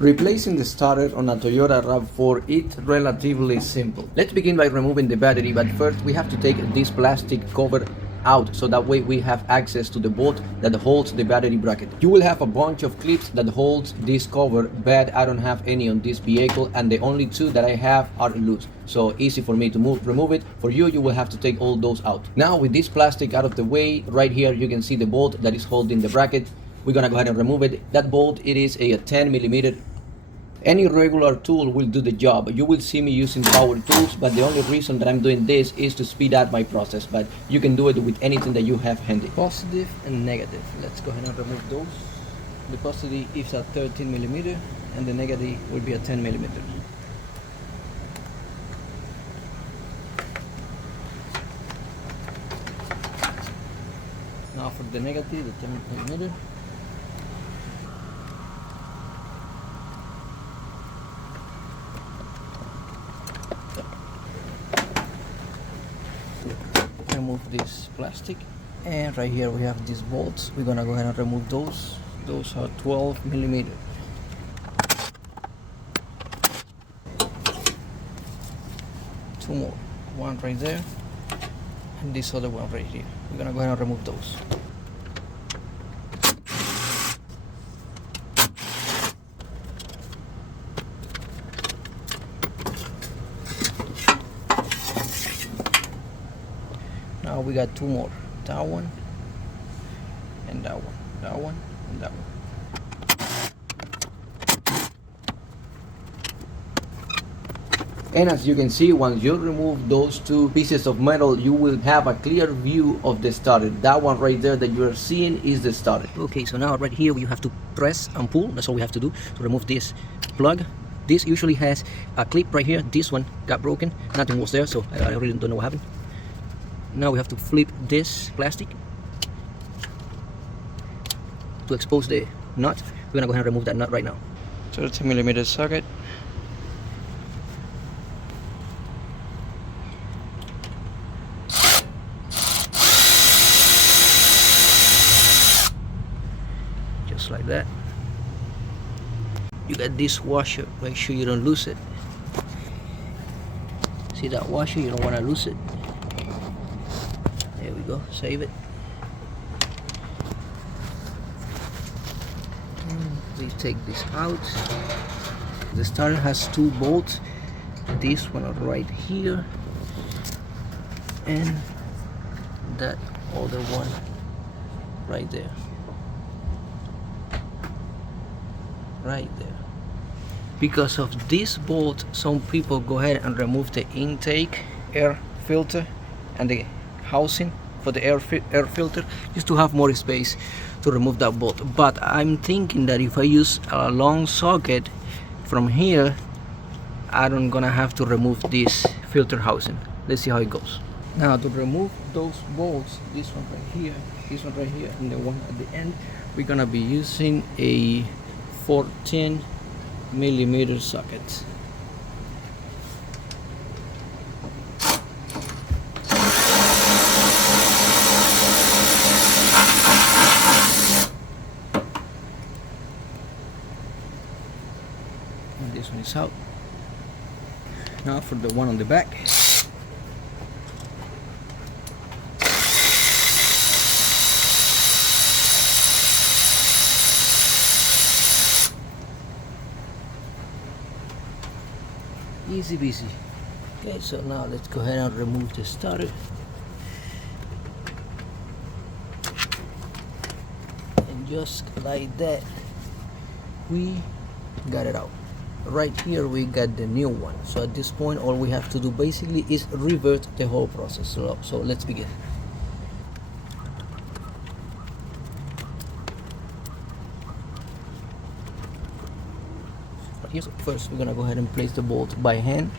Replacing the starter on a Toyota RAV4 is relatively simple. Let's begin by removing the battery, but first we have to take this plastic cover out so that way we have access to the bolt that holds the battery bracket. You will have a bunch of clips that holds this cover, but I don't have any on this vehicle, and the only two that I have are loose, so easy for me to remove it. For you, you will have to take all those out. Now with this plastic out of the way, right here you can see the bolt that is holding the bracket. We're gonna go ahead and remove it. That bolt, it is a 10mm. Any regular tool will do the job. You will see me using power tools, but the only reason that I'm doing this is to speed up my process, but you can do it with anything that you have handy. Positive and negative. Let's go ahead and remove those. The positive is a 13mm and the negative will be a 10mm. Now for the negative, the 10mm. Remove this plastic, and right here we have these bolts. We're gonna go ahead and remove those. Those are 12mm. Two more, one right there and this other one right here. We're gonna go ahead and remove those. Now we got two more, that one and that one, that one and that one. And as you can see, once you remove those two pieces of metal, you will have a clear view of the starter. That one right there that you are seeing is the starter. Okay, so now right here you have to press and pull. That's all we have to do to remove this plug. This usually has a clip right here. This one got broken, nothing was there, so I really don't know what happened. Now we have to flip this plastic to expose the nut. We're gonna go ahead and remove that nut right now. 30mm socket. Just like that. You got this washer, make sure you don't lose it. See that washer? You don't want to lose it. There we go, save it. We take this out. The starter has two bolts. This one right here and that other one right there. Right there. Because of this bolt, some people go ahead and remove the intake air filter and the housing for the air filter just to have more space to remove that bolt. But I'm thinking that if I use a long socket from here, I'm gonna have to remove this filter housing. Let's see how it goes. Now to remove those bolts, this one right here, this one right here, and the one at the end, we're gonna be using a 14mm socket. And this one is out. Now for the one on the back. Easy peasy. Okay, so now let's go ahead and remove the starter. And just like that, we got it out. Right here we got the new one. So at this point all we have to do basically is revert the whole process. So let's begin. Here, so first we're gonna go ahead and place the bolt by hand.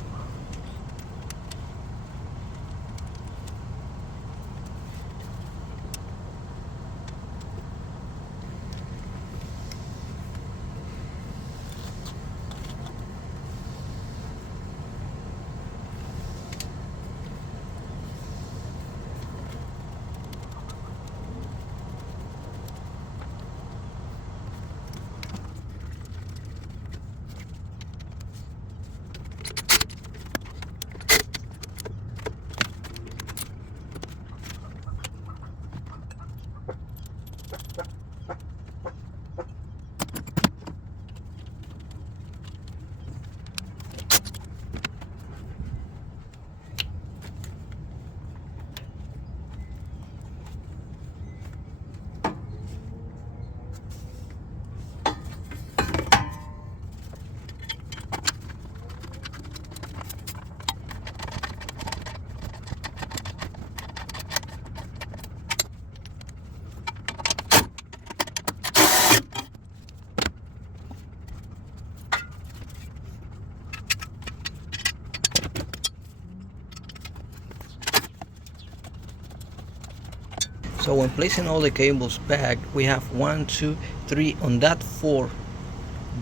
So when placing all the cables back, we have 1, 2, 3 on that 4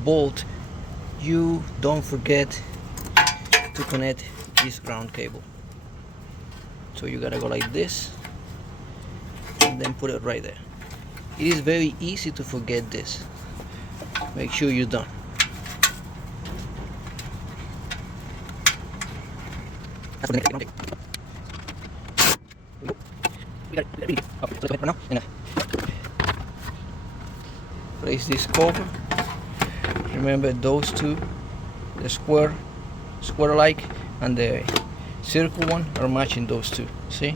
bolt. You don't forget to connect this ground cable. So you gotta go like this and then put it right there. It is very easy to forget this. Make sure you're done. Place this cover. Remember those two, the square like and the circle one are matching those two. See?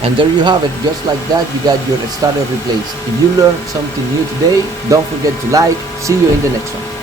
And there you have it, just like that you got your starter replaced. If you learned something new today, don't forget to like. See you in the next one.